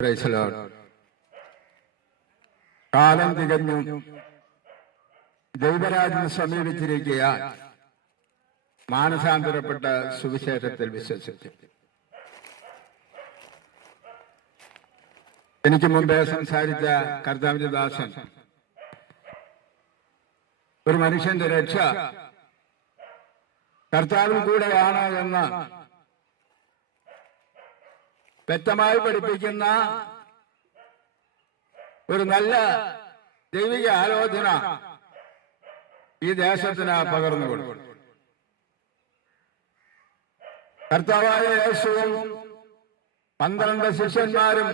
Praise the Lord. കാലം തികഞ്ഞു ദൈവരാജ്യം സമീപിച്ചിരിക്കുകയാൽ മാനസാന്തരപ്പെട്ട സുവിശേഷത്തിൽ വിശ്വസിച്ചു. എനിക്ക് മുമ്പേ സംസാരിച്ച കർത്താവിന്റെ ദാസൻ ഒരു മനുഷ്യന്റെ രക്ഷ കർത്താവിൽ കൂടെയാണ് എന്ന് വ്യക്തമായി പഠിപ്പിക്കുന്ന ഒരു നല്ല ദൈവിക ആലോചന ഈ ദേശത്തിന് പകർന്നു കൊടുക്കും. കർത്താവായ യേശുവും 12 ശിഷ്യന്മാരും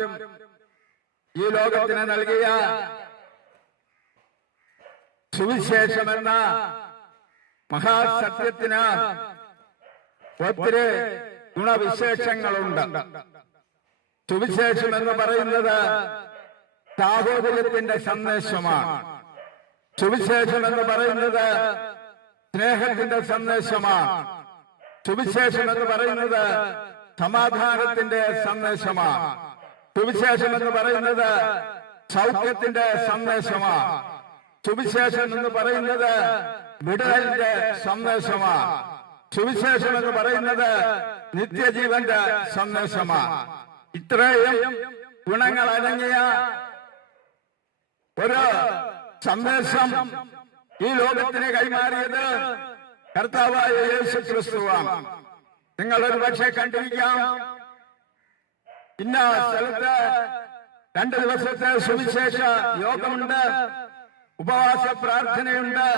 ഈ ലോകത്തിന് നൽകിയ സുവിശേഷമെന്ന മഹാസത്യത്തിന് ഒത്തിരി ഗുണവിശേഷങ്ങളുണ്ട്. സുവിശേഷം എന്ന് പറയുന്നത് സാഹോദര്യത്തിന്റെ സന്ദേശമാണ്. സുവിശേഷം എന്ന് പറയുന്നത് സ്നേഹത്തിന്റെ സന്ദേശമാണ്. സുവിശേഷം എന്ന് പറയുന്നത് സമാധാനത്തിന്റെ സന്ദേശമാണ്. സുവിശേഷം എന്ന് പറയുന്നത് സൗഖ്യത്തിന്റെ സന്ദേശമാണ്. സുവിശേഷം എന്ന് പറയുന്നത് വിടുതലിന്റെ സന്ദേശമാണ്. സുവിശേഷം എന്ന് പറയുന്നത് നിത്യജീവന്റെ സന്ദേശമാണ്. ഇത്രയും ഗുണങ്ങൾ അടങ്ങിയ ഒരു സന്ദേശം ഈ ലോകത്തിന് കൈമാറിയത് കർത്താവായ യേശു ക്രിസ്തുവാണ്. നിങ്ങൾ ഒരു പക്ഷേ കണ്ടിരിക്കാം, ഇന്ന സ്ഥലത്ത് 2 ദിവസത്തെ സുവിശേഷ യോഗമുണ്ട്, ഉപവാസ പ്രാർത്ഥനയുണ്ട്,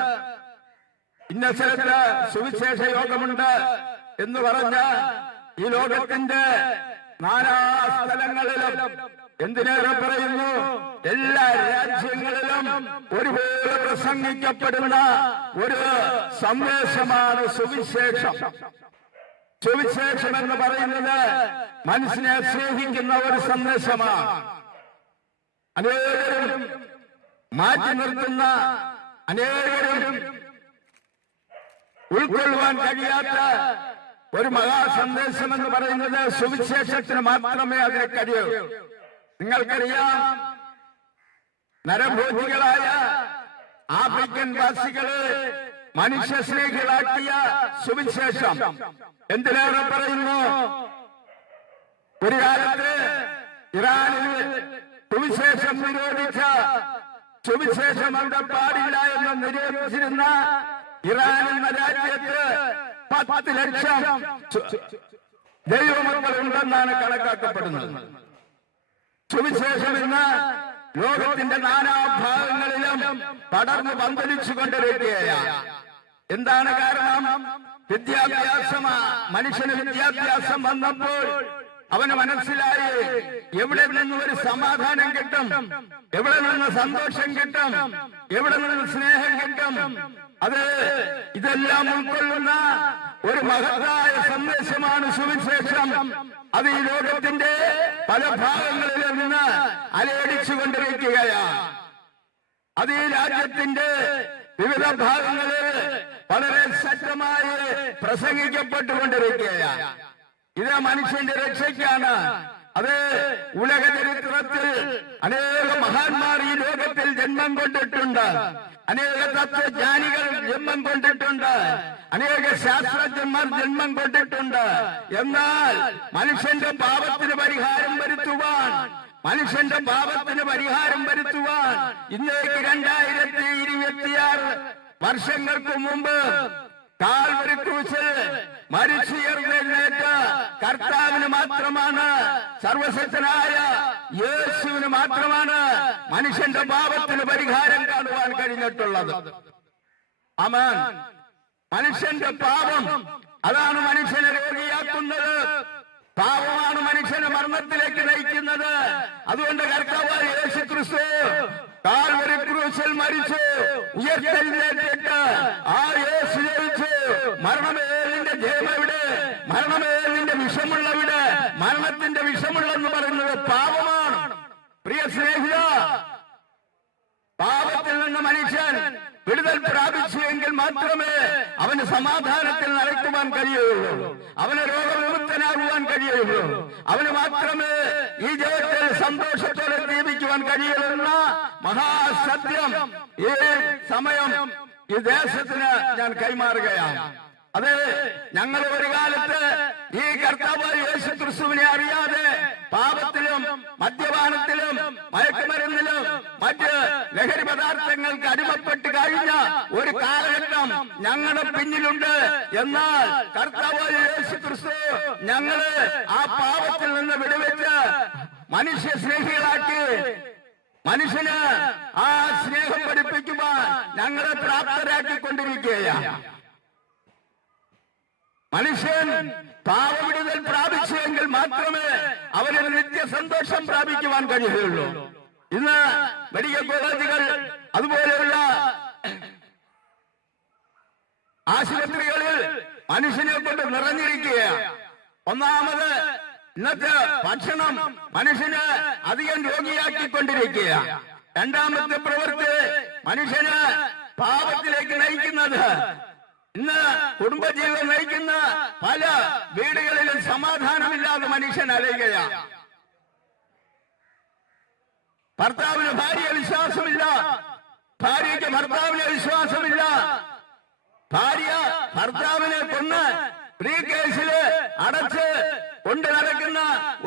ഇന്ന സ്ഥലത്ത് സുവിശേഷ യോഗമുണ്ട് എന്ന് പറഞ്ഞ ഈ ലോകത്തിന്റെ നാനാ സ്ഥലങ്ങളിലും, എന്തിനേറെ പറയുന്നു, എല്ലാ രാജ്യങ്ങളിലും ഒരുപോലെ പ്രസംഗിക്കപ്പെടുന്ന ഒരു സന്ദേശമാണ് സുവിശേഷം. സുവിശേഷം എന്ന് പറയുന്നത് മനുഷ്യനെ സ്നേഹിക്കുന്ന ഒരു സന്ദേശമാണ്. അനേകരും മാറ്റി നിർത്തുന്ന, അനേകരും ഉൾക്കൊള്ളുവാൻ കഴിയാത്ത ഒരു മഹാസന്ദേശം എന്ന് പറയുന്നത് സുവിശേഷത്തിന് മാത്രമേ അതിന് കഴിയൂ. നിങ്ങൾക്കറിയാം, നരഭോജികളായ ആഫ്രിക്കൻ വാസികളെ മനുഷ്യസ്നേഹികളാക്കിയ സുവിശേഷം എന്തിനേറെ പറയുന്നു, ഒരു കാലത്ത് ഇറാനിൽ സുവിശേഷം നിരോധിച്ച, സുവിശേഷം അവിടെ പാടില്ല എന്ന് നിരോധിച്ചിരുന്ന ഇറാൻ എന്ന രാജ്യത്ത് 10 ലക്ഷം ദൈവമക്കൾ ഉണ്ടെന്നാണ് കണക്കാക്കപ്പെടുന്നത്. സുവിശേഷം ഇന്ന് ലോകത്തിന്റെ നാനാഭാഗങ്ങളിലും പടർന്നു പന്തലിച്ചു കൊണ്ടിരിക്കുകയാണ്. എന്താണ് കാരണം? മനുഷ്യന് വിദ്യാഭ്യാസം വന്നപ്പോൾ അവന് മനസ്സിലായി എവിടെ നിന്ന് ഒരു സമാധാനം കിട്ടും, എവിടെ നിന്ന് സന്തോഷം കിട്ടും, എവിടെ നിന്ന് സ്നേഹം കിട്ടും. അത് ഇതെല്ലാം ഉൾക്കൊള്ളുന്ന ഒരു മഹത്തായ സന്ദേശമാണ് സുവിശേഷം. അത് ഈ ലോകത്തിന്റെ പല ഭാഗങ്ങളിൽ നിന്ന് അലയടിച്ചുകൊണ്ടിരിക്കുകയാണ്. അത് ഈ രാജ്യത്തിന്റെ വിവിധ ഭാഗങ്ങളിൽ വളരെ ശക്തമായി പ്രസംഗിക്കപ്പെട്ടുകൊണ്ടിരിക്കുകയാണ്. ഇത് മനുഷ്യന്റെ രക്ഷയ്ക്കാണ്. അത് ഉലക ചരിത്രത്തിൽ അനേക മഹാന്മാർ ഈ ലോകത്തിൽ ജന്മം കൊണ്ടിട്ടുണ്ട്, അനേക തത്വജ്ഞാനികൾ ജന്മം കൊണ്ടിട്ടുണ്ട്, അനേക ശാസ്ത്രജ്ഞന്മാർ ജന്മം കൊണ്ടിട്ടുണ്ട്. എന്നാൽ മനുഷ്യന്റെ പാപത്തിന് പരിഹാരം വരുത്തുവാൻ, മനുഷ്യന്റെ പാപത്തിന് പരിഹാരം വരുത്തുവാൻ ഇന്നേക്ക് 2026 വർഷങ്ങൾക്ക് മുമ്പ് കാൽവരി ക്രൂശിൽ മരിച്ചുയർന്നേറ്റ കർത്താവിന് മാത്രമാണ്, സർവശക്തനായ യേശുവിന് മാത്രമാണ് മനുഷ്യന്റെ പാപത്തിന് പരിഹാരം കാണുവാൻ കഴിഞ്ഞിട്ടുള്ളത്. ആമേൻ. മനുഷ്യന്റെ പാപം അതാണ് മനുഷ്യനെ രോഗിയാക്കുന്നത്. പാപമാണ് മനുഷ്യനെ മരണത്തിലേക്ക് നയിക്കുന്നത്. അതുകൊണ്ട് കർത്താവായ യേശു ക്രിസ്തു കാൽവരി ക്രൂശിൽ മരിച്ചു, ഉയർത്തെഴുന്നേറ്റിട്ട് ആ യേശു ജയിച്ചു. മരണമേ നിന്റെ ജയമെവിടെ? മരണമേ നിന്റെ വിഷമുള്ളവിടെ? മരണത്തിന്റെ വിഷമുള്ളെന്ന് പറയുന്നത് പാപമാണ്. പ്രിയ സ്നേഹിത, പാപത്തിൽ നിന്ന് മനുഷ്യൻ വിടുതൽ പ്രാപിച്ചുവെങ്കിൽ മാത്രമേ അവന് സമാധാനത്തിൽ നടക്കുവാൻ കഴിയുകയുള്ളൂ. അവന് രോഗവിമുക്തനാകുവാൻ കഴിയുകയുള്ളൂ. അവന് മാത്രമേ ഈ ജഗത്തിൽ സന്തോഷത്തോടെ ജീവിക്കുവാൻ കഴിയുമെന്ന മഹാസത്യം ഈ സമയം ഈ ദേശത്തിന് ഞാൻ കൈമാറുകയാണ്. അത് ഞങ്ങൾ ഒരു കാലത്ത് ഈ കർത്താവായ യേശു ക്രിസ്തുവിനെ അറിയാതെ പാപത്തിലും മദ്യപാനത്തിലും മയക്കുമരുന്നിലും മറ്റ് ലഹരി പദാർത്ഥങ്ങൾക്ക് അടിമപ്പെട്ട് കഴിഞ്ഞ ഒരു കാലഘട്ടം ഞങ്ങളുടെ പിന്നിലുണ്ട്. എന്നാൽ കർത്താവായ യേശു ക്രിസ്തു ഞങ്ങള് ആ പാപത്തിൽ നിന്ന് വിടുവിച്ച് മനുഷ്യ സ്നേഹികളാക്കി മനുഷ്യന് ആ സ്നേഹം പഠിപ്പിക്കുവാൻ ഞങ്ങളെ പ്രാപ്തരാക്കിക്കൊണ്ടിരിക്കുകയാണ്. മനുഷ്യൻ പാപവിടുതൽ പ്രാപിച്ചുവെങ്കിൽ മാത്രമേ അവനൊരു നിത്യസന്തോഷം പ്രാപിക്കുവാൻ കഴിയുകയുള്ളൂ. ഇന്ന് മെഡിക്കൽ കോളേജുകൾ അതുപോലെയുള്ള ആശുപത്രികളിൽ മനുഷ്യനെ കൊണ്ട് നിറഞ്ഞിരിക്കുകയാണ്. ഒന്നാമത് ഇന്നത്തെ ഭക്ഷണം മനുഷ്യന് അധികം രോഗിയാക്കിക്കൊണ്ടിരിക്കുകയാണ്. രണ്ടാമത്തെ പ്രവൃത്തി മനുഷ്യന് പാപത്തിലേക്ക് നയിക്കുന്നത്. ഇന്ന് കുടുംബജീവിതം നയിക്കുന്ന പല വീടുകളിലും സമാധാനമില്ലാതെ മനുഷ്യൻ അലയുകയാണ്. ഭർത്താവിന് ഭാര്യയെ വിശ്വാസമില്ല, ഭാര്യയ്ക്ക് ഭർത്താവിനെ വിശ്വാസമില്ല. ഭാര്യ ഭർത്താവിനെ കൊന്ന് പ്രീ കേസില് അടച്ച് കൊണ്ട് നടക്കുന്ന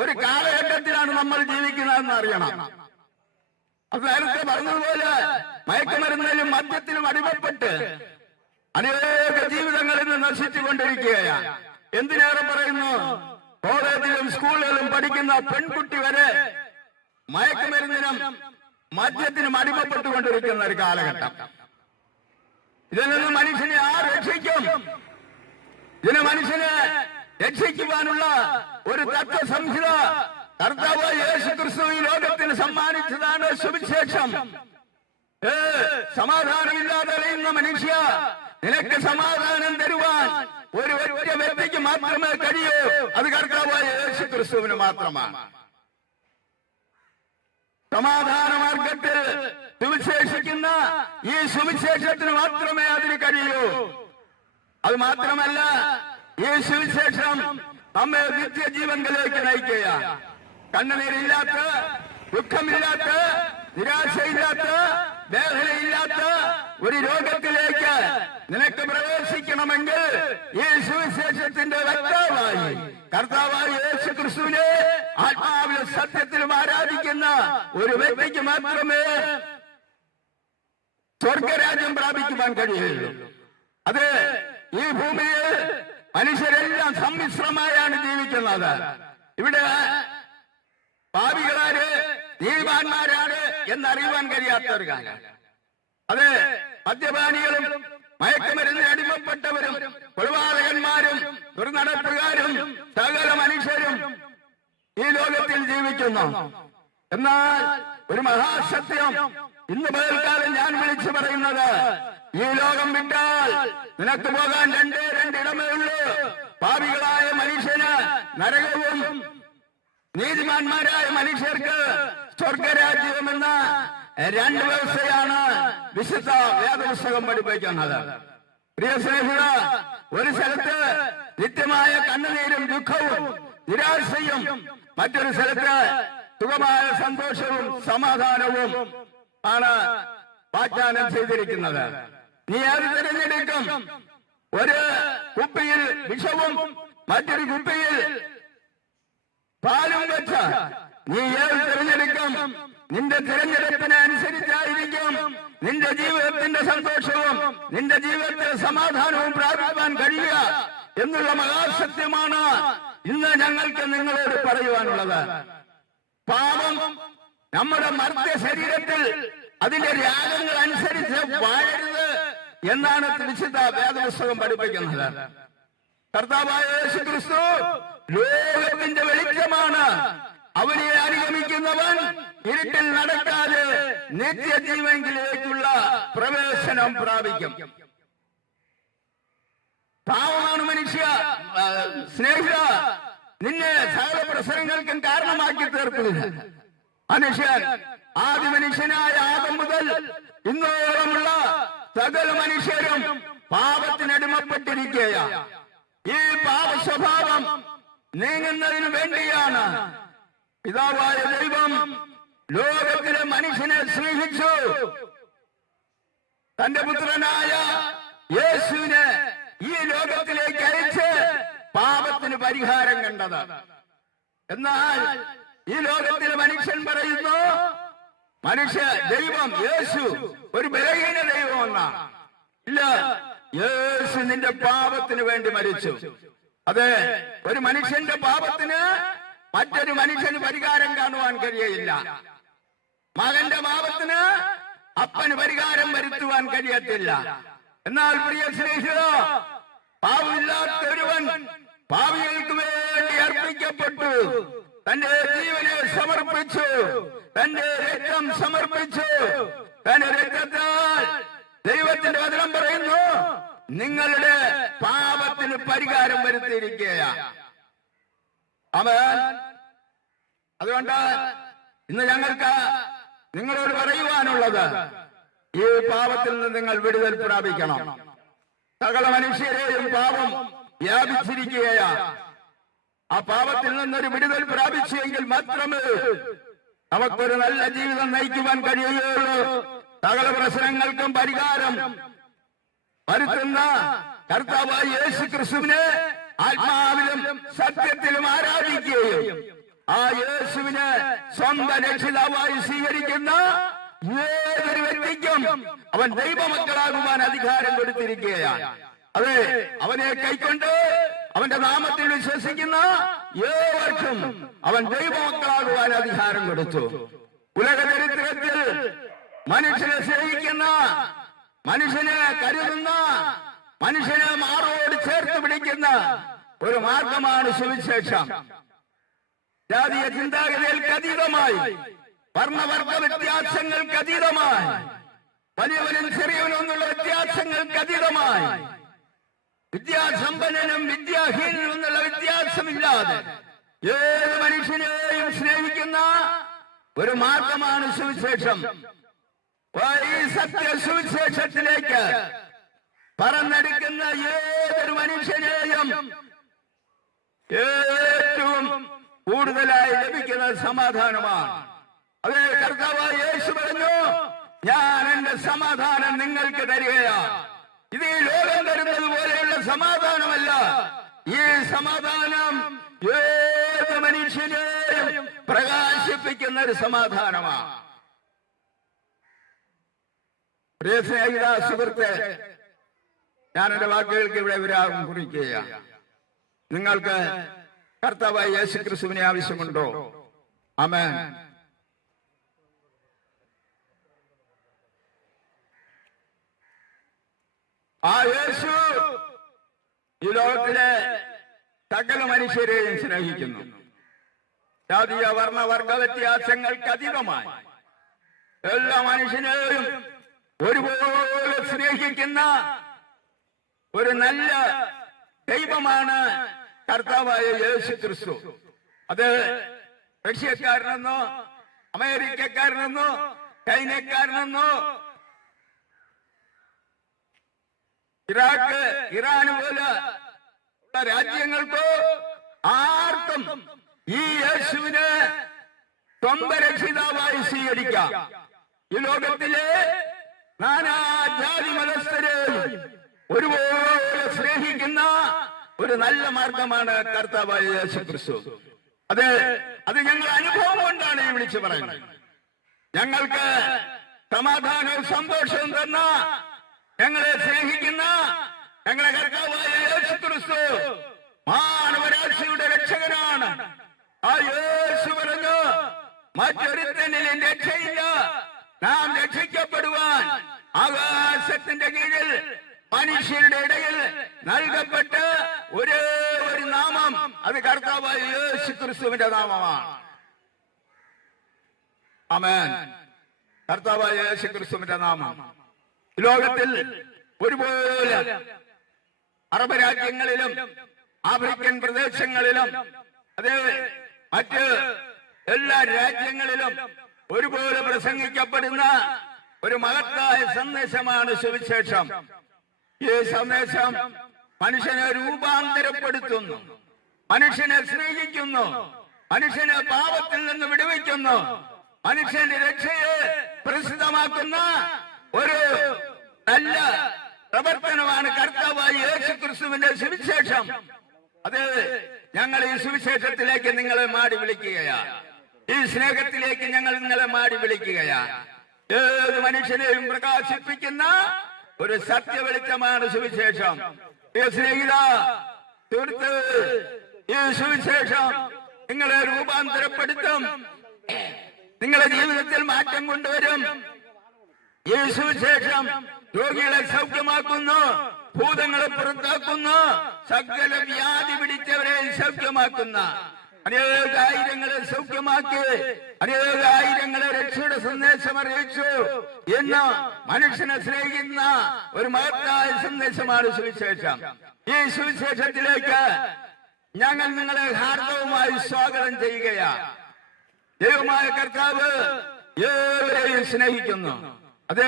ഒരു കാലഘട്ടത്തിലാണ് നമ്മൾ ജീവിക്കുന്നതെന്ന് അറിയണം. അത് നേരത്തെ പറഞ്ഞതുപോലെ മയക്കുമരുന്നിലും മദ്യത്തിലും അടിമപ്പെട്ട് അനേക ജീവിതങ്ങൾ ഇന്ന് നശിച്ചുകൊണ്ടിരിക്കുകയാണ്. എന്തിനേറെ പറയുന്നു, കോളേജിലും സ്കൂളുകളിലും പഠിക്കുന്ന പെൺകുട്ടി വരെ മയക്കുമരുന്നിനും മദ്യത്തിനും അടിമപ്പെട്ടുകൊണ്ടിരിക്കുന്ന ഒരു കാലഘട്ടം. ഇതിൽ നിന്ന് മനുഷ്യനെ ആർ രക്ഷിക്കും? ഇതിനെ മനുഷ്യനെ രക്ഷിക്കുവാനുള്ള ഒരു തത്വസംഹിത കർത്താവായ യേശു ക്രിസ്തു ഈ ലോകത്തിന് സമ്മാനിച്ചതാണ് സുവിശേഷം. സമാധാനമില്ലാതെ അലയുന്ന മനുഷ്യ, നിനക്ക് സമാധാനം തരുവാൻ ഒരു ഒറ്റ വ്യക്തിക്ക് മാത്രമേ കഴിയൂ. അത് കർത്താവായ യേശു ക്രിസ്തുവിന് മാത്രമാണ്. സമാധാന മാർഗത്തിൽ സുവിശേഷിക്കുന്ന ഈ സുവിശേഷത്തിന് മാത്രമേ അതിന് കഴിയൂ. അത് മാത്രമല്ല, ഈ സുവിശേഷം നമ്മെ നിത്യജീവനിലേക്ക് നയിക്കുകയാണ്. കണ്ണുനീരില്ലാത്ത, ദുഃഖമില്ലാത്ത, നിരാശയില്ലാത്ത, വേദനയില്ലാത്ത ഒരു രോഗത്തിലേക്ക് നിനക്ക് പ്രവേശിക്കണമെങ്കിൽ ഈ സുവിശേഷത്തിന്റെ വക്താവായി കർത്താവായ യേശു ക്രിസ്തുവിനെ ആത്മാവിലും സത്യത്തിലും ആരാധിക്കുന്ന ഒരു വ്യക്തിക്ക് മാത്രമേ സ്വർഗരാജ്യം പ്രാപിക്കുവാൻ കഴിയുകയുള്ളൂ. അത് ഈ ഭൂമിയിൽ മനുഷ്യരെല്ലാം സമ്മിശ്രമായാണ് ജീവിക്കുന്നത്. ഇവിടെ പാപികളാര് നീതിമാന്മാരാണ് എന്നറിയുവാൻ കഴിയാത്ത ഒരു കാലം. അത് മദ്യപാനികളും മയക്കുമരുന്നിന് അടിമപ്പെട്ടവരും കൊലപാതകന്മാരും ദുർനടപ്പുകാരും സകല മനുഷ്യരും ഈ ലോകത്തിൽ ജീവിക്കുന്നു. എന്നാൽ ഒരു മഹാസത്യം ഇന്ന് പകൽക്കാലം ഞാൻ വിളിച്ചു പറയുന്നത്, ഈ ലോകം വിട്ടാൽ നിനക്ക് പോകാൻ രണ്ടിടമേ ഉള്ളൂ. പാപികളായ മനുഷ്യന് നരകവും നീതിമാന്മാരായ മനുഷ്യർക്ക് സ്വർഗരാജ്യമെന്ന രണ്ട് വ്യവസ്ഥയാണ് വിശുദ്ധ വേദപുസ്തകം പഠിപ്പിക്കുന്നത്. പ്രിയ സ്നേഹിത, ഒരു സ്ഥലത്ത് നിത്യമായ കണ്ണുനീരും ദുഃഖവും നിരാശയും, മറ്റൊരു സ്ഥലത്ത് സുഖമായ സന്തോഷവും സമാധാനവും ആണ് വാഗ്ദാനം ചെയ്തിരിക്കുന്നത്. നീ ഏത് തിരഞ്ഞെടുക്കും? ഒരു കുപ്പിയിൽ വിഷവും മറ്റൊരു കുപ്പിയിൽ പാലും വെച്ച് നീ ഏത് തിരഞ്ഞെടുക്കും? നിന്റെ തിരഞ്ഞെടുപ്പിനെ അനുസരിച്ചായിരിക്കും നിന്റെ ജീവിതത്തിന്റെ സന്തോഷവും നിന്റെ ജീവിതത്തിലെ സമാധാനവും പ്രാപിക്കാൻ കഴിയുക എന്നുള്ള മഹാസത്യമാണ് ഇന്ന് ഞങ്ങൾക്ക് നിങ്ങളോട് പറയുവാനുള്ളത്. പാപം നമ്മുടെ മർത്യ ശരീരത്തിൽ അതിന്റെ രാഗങ്ങൾ അനുസരിച്ച് വാഴരുത് എന്നാണ് വിശുദ്ധ വേദപുസ്തകം പഠിപ്പിക്കുന്നത്. കർത്താവായ യേശു ക്രിസ്തു ലോകത്തിന്റെ വെളിച്ചമാണ്. അവനെ അനുഗമിക്കുന്നവൻ ഇരുട്ടിൽ നടക്കാതെ നിത്യജീവനിലേക്കുള്ള പ്രവേശനം പ്രാപിക്കും. പാവമാണ് മനുഷ്യ. സ്നേഹിത, നിന്നെ സകല പ്രശ്നങ്ങൾക്കും കാരണമാക്കി തീർക്കുന്നത് മനുഷ്യൻ ആദ്യ മനുഷ്യനായ ആദം മുതൽ ഇന്നോളമുള്ള സകല മനുഷ്യരും പാപത്തിനടിമപ്പെട്ടിരിക്കുകയാണ്. ഈ പാപ സ്വഭാവം നീങ്ങുന്നതിന് വേണ്ടിയാണ് പിതാവായ ദൈവം ലോകത്തിലെ മനുഷ്യനെ സ്നേഹിച്ചു തന്റെ പുത്രനായ യേശുവിനെ ഈ ലോകത്തിലേക്ക് അയച്ച് പാപത്തിന് പരിഹാരം കണ്ടത്. എന്നാൽ ഈ ലോകത്തിലെ മനുഷ്യൻ പറയുന്നു ദൈവം യേശു ഒരു ബലഹീന ദൈവമെന്നാണ്. ഇല്ല, യേശു നിന്റെ പാപത്തിന് വേണ്ടി മരിച്ചു. അതെ, ഒരു മനുഷ്യന്റെ പാപത്തിന് മറ്റൊരു മനുഷ്യന് പരിഹാരം കാണുവാൻ കഴിയയില്ല. മകന്റെ പാപത്തിന് അപ്പന് പരിഹാരം വരുത്തുവാൻ കഴിയത്തില്ല. എന്നാൽ പ്രിയ സ്നേഹിതോ, പാവമില്ലാത്ത ഒരുവൻ പാപികൾക്ക് വേണ്ടി അർപ്പിക്കപ്പെട്ടു, തന്റെ ജീവനെ സമർപ്പിച്ചു, തന്റെ രക്തം സമർപ്പിച്ചു. തന്റെ രക്തത്താൽ ദൈവത്തിന്റെ വചനം പറയുന്നു നിങ്ങളുടെ പാപത്തിന് പരിഹാരം വരുത്തിയിരിക്കുകയാണ്. അവൻ അതുകൊണ്ട് ഇന്ന് ഞങ്ങൾക്ക് നിങ്ങളോട് പറയുവാനുള്ളത്, ഈ പാപത്തിൽ നിന്ന് നിങ്ങൾ വിടുതൽ പ്രാപിക്കണം. സകല മനുഷ്യരെയും പാപം വ്യാപിച്ചിരിക്കുകയാണ്. ആ പാപത്തിൽ നിന്നൊരു വിടുതൽ പ്രാപിച്ചെങ്കിൽ മാത്രമേ നമുക്കൊരു നല്ല ജീവിതം നയിക്കുവാൻ കഴിയുകയുള്ളൂ. സകല പ്രശ്നങ്ങൾക്കും പരിഹാരം വരുത്തുന്ന കർത്താവായ യേശു ക്രിസ്തുവിനെ ആത്മാവിലും സത്യത്തിലും ആരാധിക്കുകയും ആ യേശുവിനെ സ്വന്തം രക്ഷിതാവായി സ്വീകരിക്കുന്ന ഏതൊരു വ്യക്തിക്കും അവൻ ദൈവമക്കളാകുവാൻ അധികാരം കൊടുത്തിരിക്കുകയാണ്. അതെ, അവനെ കൈക്കൊണ്ട് അവന്റെ നാമത്തിൽ വിശ്വസിക്കുന്ന ഏവർക്കും അവൻ ദൈവമക്കളാകുവാൻ അധികാരം കൊടുത്തു. ഉലക ചരിത്രത്തിൽ മനുഷ്യനെ സ്നേഹിക്കുന്ന, മനുഷ്യനെ കരുതുന്ന, മനുഷ്യനെ മാറോട് ചേർത്ത് പിടിക്കുന്ന ഒരു മാർഗമാണ് സുവിശേഷം. ജാതീയ ചിന്താഗതികൾക്ക് അതീതമായി, വർണ്ണവർഗ വ്യത്യാസങ്ങൾക്ക് അതീതമായി, വലിയവനും ചെറിയവനും എന്നുള്ള വ്യത്യാസങ്ങൾക്ക് അതീതമായി, വിദ്യാസമ്പന്നനും വിദ്യാഹീനനും എന്നുള്ള വ്യത്യാസമില്ലാതെ ഏത് മനുഷ്യനെയും സ്നേഹിക്കുന്ന ഒരു മാർഗമാണ് സുവിശേഷം. ഈ സത്യ സുവിശേഷത്തിലേക്ക് പറന്നെടുക്കുന്ന ഏതൊരു മനുഷ്യനെയും ഏറ്റവും കൂടുതലായി ലഭിക്കുന്ന സമാധാനമാണ്. അതേ, കർത്താവായ യേശു പറഞ്ഞു, ഞാൻ എന്റെ സമാധാനം നിങ്ങൾക്ക് തരികയാണ്. ഇത് ഈ ലോകം തരുന്നത് പോലെയുള്ള സമാധാനമല്ല. ഈ സമാധാനം ഏത് മനുഷ്യനെയും പ്രകാശിപ്പിക്കുന്ന ഒരു സമാധാനമാണ്. പ്രിയ സ്നേഹിത സുഹൃത്തെ, ഞാൻ എന്റെ വാക്കുകൾക്ക് ഇവിടെ വിരാമം കുറിക്കുകയാണ്. നിങ്ങൾക്ക് കർത്താവായ യേശു ക്രിസ്തുവിനെ ആവശ്യമുണ്ടോ? ആമേൻ. ആ യേശു ഈ ലോകത്തിലെ സകല മനുഷ്യരെയും സ്നേഹിക്കുന്നു. ജാതീയ വർണ്ണവർഗ വ്യത്യാസങ്ങൾക്ക് അതീതമായി എല്ലാ മനുഷ്യനെയും ഒരുപോലെ സ്നേഹിക്കുന്ന ഒരു നല്ല ദൈവമാണ് കർത്താവായ യേശു ക്രിസ്തു. അത് റഷ്യക്കാരനെന്നോ അമേരിക്കക്കാരനെന്നോ ചൈനക്കാരനെന്നോ ഇറാഖ്, ഇറാന് പോലെ രാജ്യങ്ങൾക്കോ ആർക്കും ഈ യേശുവിനെ സ്വന്തം രക്ഷിതാവായി സ്വീകരിക്കാം. ഈ ലോകത്തിലെ നാനാജാതി മതസ്ഥരെയും ഒരുപോലെ സ്നേഹിക്കുന്ന ഒരു നല്ല മാർഗമാണ് കർത്താവായ യേശു ക്രിസ്തു. അത് ഞങ്ങൾ അനുഭവം കൊണ്ടാണ് ഈ വിളിച്ചു പറയുന്നത്. ഞങ്ങൾക്ക് സമാധാനവും സന്തോഷവും തന്ന, ഞങ്ങളെ സ്നേഹിക്കുന്ന ഞങ്ങളുടെ കർത്താവായ യേശു ക്രിസ്തു മാനവരാശിയുടെ രക്ഷകനാണ്. ആ യേശു പറഞ്ഞു, മറ്റൊരുത്തനിലും രക്ഷയില്ല. നാം രക്ഷിക്കപ്പെടുവാൻ ആകാശത്തിന്റെ കീഴിൽ മനുഷ്യരുടെ ഇടയിൽ നൽകപ്പെട്ട ഒരേ ഒരു നാമം, അത് കർത്താവായ യേശു ക്രിസ്തുവിന്റെ നാമമാണ്. ആമേൻ. കർത്താവായ യേശു ക്രിസ്തുവിന്റെ നാമം ലോകത്തിൽ ഒരുപോലെ അറബ് രാജ്യങ്ങളിലും ആഫ്രിക്കൻ പ്രദേശങ്ങളിലും അതേ മറ്റ് എല്ലാ രാജ്യങ്ങളിലും ഒരുപോലെ പ്രസംഗിക്കപ്പെടുന്ന ഒരു മഹത്തായ സന്ദേശമാണ് സുവിശേഷം. ഈ സന്ദേശം മനുഷ്യനെ രൂപാന്തരപ്പെടുത്തുന്നു, മനുഷ്യനെ സ്നേഹിക്കുന്നു, മനുഷ്യനെ പാപത്തിൽ നിന്ന് വിടുവിക്കുന്നു, മനുഷ്യന്റെ രക്ഷയെ പ്രസിദ്ധമാക്കുന്ന ഒരു നല്ല പ്രവർത്തനമാണ് കർത്താവായ യേശുക്രിസ്തുവിന്റെ സുവിശേഷം. അത് ഞങ്ങൾ ഈ സുവിശേഷത്തിലേക്ക് നിങ്ങളെ മാടി വിളിക്കുകയാണ്. ഈ സ്നേഹത്തിലേക്ക് ഞങ്ങൾ നിങ്ങളെ മാടി വിളിക്കുകയാണ്. ഏത് മനുഷ്യനെയും പ്രകാശിപ്പിക്കുന്ന ഒരു സത്യവെളിച്ചമാണ് സുവിശേഷം. ഈ സ്നേഹിത സുഹൃത്ത്, ഈ സുവിശേഷം നിങ്ങളെ രൂപാന്തരപ്പെടുത്തും, നിങ്ങളുടെ ജീവിതത്തിൽ മാറ്റം കൊണ്ടുവരും. ഈ സുവിശേഷം രോഗികളെ സൗഖ്യമാക്കുന്നു, ഭൂതങ്ങളെ പുറത്താക്കുന്നു, സകല വ്യാധി പിടിച്ചവരെ സൗഖ്യമാക്കുന്ന, അനേകായിരങ്ങളെ സൗഖ്യമാക്കി അനേകായിരങ്ങളെ രക്ഷയുടെ സന്ദേശം അറിയിച്ചു എന്ന് മനുഷ്യനെ സ്നേഹിക്കുന്ന ഒരു മഹത്തായ സന്ദേശമാണ് സുവിശേഷം. ഈ സുവിശേഷത്തിലേക്ക് ഞങ്ങൾ നിങ്ങളെ ഹാർദവുമായി സ്വാഗതം ചെയ്യുകയാണ്. ദൈവമായ കർത്താവ് ഏവരെയും സ്നേഹിക്കുന്നു. അത്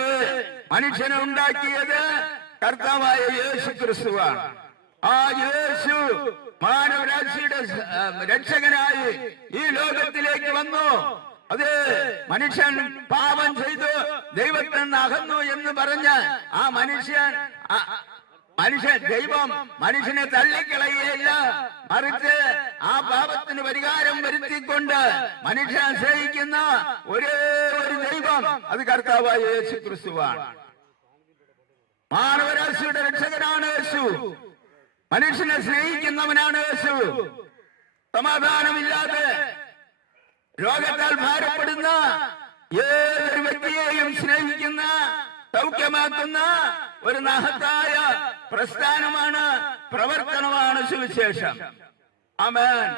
മനുഷ്യനെ ഉണ്ടാക്കിയത് കർത്താവായ യേശു ക്രിസ്തുവാണ്. ആ യേശു മാനവരാശിയുടെ രക്ഷകനായി ഈ ലോകത്തിലേക്ക് വന്നു. അത് മനുഷ്യൻ പാപം ചെയ്തു ദൈവത്തിൽ നിന്ന് അകന്നു എന്ന് പറഞ്ഞ് ആ ദൈവം മനുഷ്യനെ തള്ളിക്കളയുകയില്ല, മറിച്ച് ആ പാപത്തിന് പരിഹാരം വരുത്തിക്കൊണ്ട് മനുഷ്യനെ സ്നേഹിക്കുന്ന ഒരേ ഒരു ദൈവം അത് കർത്താവായ യേശു ക്രിസ്തുവാണ്. മാനവരാശിയുടെ രക്ഷകനാണ് യേശു, മനുഷ്യനെ സ്നേഹിക്കുന്നവനാണ് യേശു. സമാധാനമില്ലാതെ രോഗത്താൽ ഭാരപ്പെടുന്ന ഏതൊരു വ്യക്തിയെയും സ്നേഹിക്കുന്ന, സൗഖ്യമാക്കുന്ന ഒരു മഹത്തായ പ്രസ്ഥാനമാണ്, പ്രവർത്തനമാണ് സുവിശേഷം. ആമേൻ.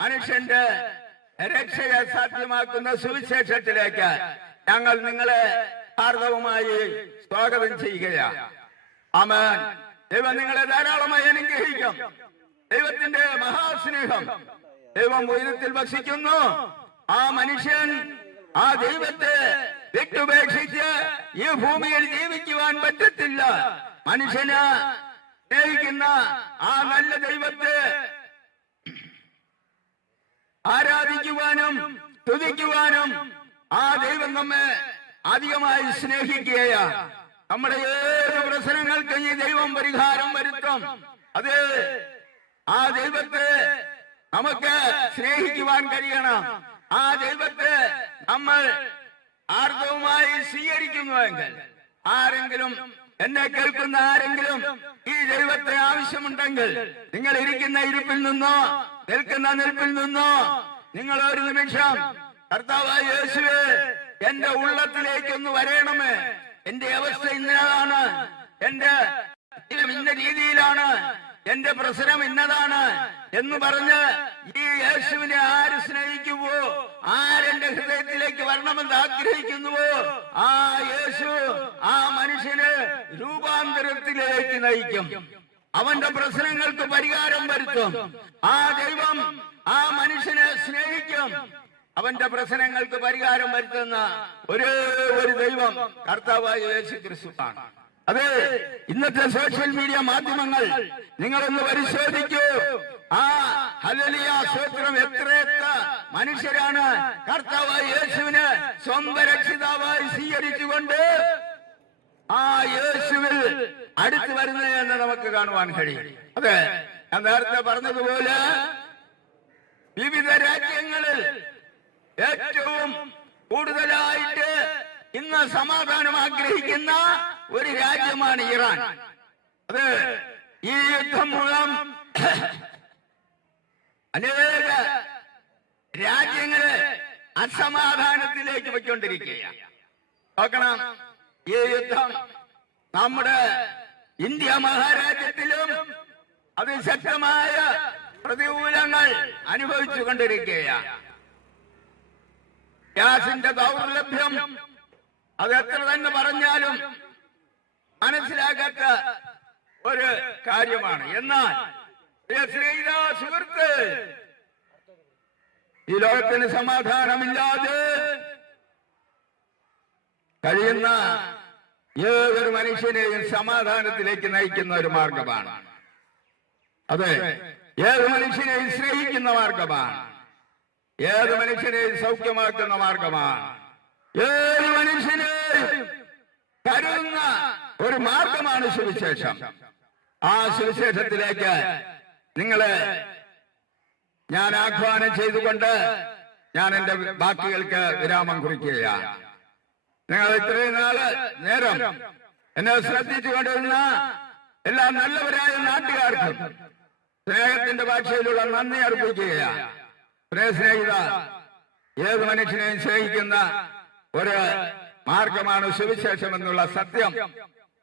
മനുഷ്യന്റെ രക്ഷയെ സാധ്യമാക്കുന്ന സുവിശേഷത്തിലേക്ക് ഞങ്ങൾ നിങ്ങളെ ഹാർദവുമായി സ്വാഗതം ചെയ്യുകയാണ്. ആമേൻ. ദൈവം നിങ്ങളെ ധാരാളമായി അനുഗ്രഹിക്കും. ദൈവത്തിന്റെ മഹാസ്നേഹം, ദൈവം ഉയരത്തിൽ വസിക്കുന്നു. ആ മനുഷ്യൻ ആ ദൈവത്തെ വിട്ടുപേക്ഷിച്ച് ഈ ഭൂമിയിൽ ജീവിക്കുവാൻ പറ്റത്തില്ല. മനുഷ്യന് സ്നേഹിക്കുന്ന ആ നല്ല ദൈവത്തെ ആരാധിക്കുവാനും സ്തുതിക്കുവാനും ആ ദൈവം നമ്മെ അധികമായി സ്നേഹിക്കുകയാണ്. നമ്മുടെ ഏത് പ്രശ്നങ്ങൾക്ക് ഈ ദൈവം പരിഹാരം വരുത്തും. അത് ആ ദൈവത്തെ നമുക്ക് സ്നേഹിക്കുവാൻ കഴിയണം. ആ ദൈവത്തെ നമ്മൾ ആർദ്രവുമായി സ്വീകരിക്കുന്നുവെങ്കിൽ, ആരെങ്കിലും എന്നെ കേൾക്കുന്ന ആരെങ്കിലും ഈ ദൈവത്തെ ആവശ്യമുണ്ടെങ്കിൽ, നിങ്ങൾ ഇരിക്കുന്ന ഇരിപ്പിൽ നിന്നോ നിൽക്കുന്ന നിൽപ്പിൽ നിന്നോ നിങ്ങൾ ഒരു നിമിഷം കർത്താവായ യേശുവേ എന്റെ ഉള്ളത്തിലേക്കൊന്ന് വരണമേ, എന്റെ അവസ്ഥ ഇന്നതാണ്, എന്റെ ഇന്ന രീതിയിലാണ്, എന്റെ പ്രശ്നം ഇന്നതാണ് എന്ന് പറഞ്ഞ് ഈ യേശുവിനെ ആര് സ്നേഹിക്കുവോ, ആരെന്റെ ഹൃദയത്തിലേക്ക് വരണമെന്ന് ആഗ്രഹിക്കുന്നുവോ, ആ യേശു ആ മനുഷ്യന് രൂപാന്തരത്തിലേക്ക് നയിക്കും. അവന്റെ പ്രശ്നങ്ങൾക്ക് പരിഹാരം വരുത്തും. ആ ദൈവം ആ മനുഷ്യനെ സ്നേഹിക്കും. അവന്റെ പ്രശ്നങ്ങൾക്ക് പരിഹാരം വരുത്തുന്ന ഒരേ ഒരു ദൈവം കർത്താവായ യേശു ക്രിസ്തുവാണ്. അതെ, ഇന്നത്തെ സോഷ്യൽ മീഡിയ മാധ്യമങ്ങൾ നിങ്ങളൊന്ന് പരിശോധിക്കൂ. ആ ഹല്ലേലൂയ സ്തോത്രം എത്രയെത്ര മനുഷ്യരാണ് കർത്താവായ യേശുവിനെ സ്വന്തം രക്ഷിതാവായി സ്വീകരിച്ചുകൊണ്ട് ആ യേശുവിൽ അടുത്ത് വരുന്നത് എന്ന് നമുക്ക് കാണുവാൻ കഴിയും. അതെ, ഞാൻ നേരത്തെ പറഞ്ഞതുപോലെ വിവിധ രാജ്യങ്ങളിൽ ഏറ്റവും കൂടുതലായിട്ട് ഇന്ന് സമാധാനം ആഗ്രഹിക്കുന്ന ഒരു രാജ്യമാണ് ഇറാൻ. അത് ഈ യുദ്ധം മൂലം അനേക രാജ്യങ്ങള് അസമാധാനത്തിലേക്ക് പോയിക്കൊണ്ടിരിക്കുകയാണ്. നോക്കണം, ഈ യുദ്ധം നമ്മുടെ ഇന്ത്യ മഹാരാജ്യത്തിലും അതിശക്തമായ പ്രതികൂലങ്ങൾ അനുഭവിച്ചു കൊണ്ടിരിക്കുകയാണ്. ഗ്യാസിന്റെ ദൗർലഭ്യം അത് എത്ര തന്നെ പറഞ്ഞാലും മനസ്സിലാക്കാത്ത ഒരു കാര്യമാണ്. എന്നാൽ സുഹൃത്ത്, ഈ ലോകത്തിന് സമാധാനമില്ലാതെ കഴിയുന്ന ഏതൊരു മനുഷ്യനെയും സമാധാനത്തിലേക്ക് നയിക്കുന്ന ഒരു മാർഗമാണ്. അതെ, ഏത് മനുഷ്യനെയും സ്നേഹിക്കുന്ന മാർഗമാണ്. ഏത് മനുഷ്യനെയും സൗഖ്യമാക്കുന്ന മാർഗമാണ്. ഏത് മനുഷ്യനെയും കരുതുന്ന ഒരു മാർഗമാണ് സുവിശേഷം. ആ സുവിശേഷത്തിലേക്ക് നിങ്ങളെ ഞാൻ ആഹ്വാനം ചെയ്തുകൊണ്ട് ഞാൻ എന്റെ വാക്കുകൾക്ക് വിരാമം കുറിക്കുകയാണ്. നിങ്ങൾ ഇത്രയും നേരം എന്നെ ശ്രദ്ധിച്ചുകൊണ്ടിരുന്ന എല്ലാ നല്ലവരായ നാട്ടുകാർക്കും സ്നേഹത്തിന്റെ ഭാഷയിലുള്ള നന്ദി അർപ്പിക്കുകയാണ്. സ്നേഹിത, ഏത് മനുഷ്യനെയും സ്നേഹിക്കുന്ന ഒരു മാർഗമാണ് സുവിശേഷം എന്നുള്ള സത്യം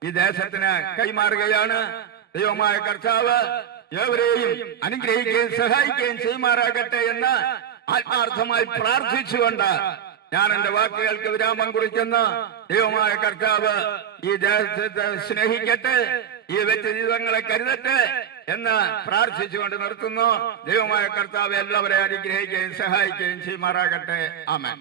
ഈ ദേശത്തിന് കൈമാറുകയാണ്. ദൈവമായ കർത്താവ് ഏവരെയും അനുഗ്രഹിക്കുകയും സഹായിക്കുകയും ചെയ്യുമാറാകട്ടെ എന്ന് ആത്മാർത്ഥമായി പ്രാർത്ഥിച്ചുകൊണ്ട് ഞാൻ എന്റെ വാക്കുകൾക്ക് വിരാമം കുറിക്കുന്നു. ദൈവമായ കർത്താവ് ഈ ദേശത്തെ സ്നേഹിക്കട്ടെ, ഈ വ്യക്തിജീവിതങ്ങളെ കരുതട്ടെ എന്ന് പ്രാർത്ഥിച്ചുകൊണ്ട് നിർത്തുന്നു. ദൈവമായ കർത്താവ് എല്ലാവരെയും അനുഗ്രഹിക്കുകയും സഹായിക്കുകയും ചെയ്യുമാറാകട്ടെ. ആമേൻ.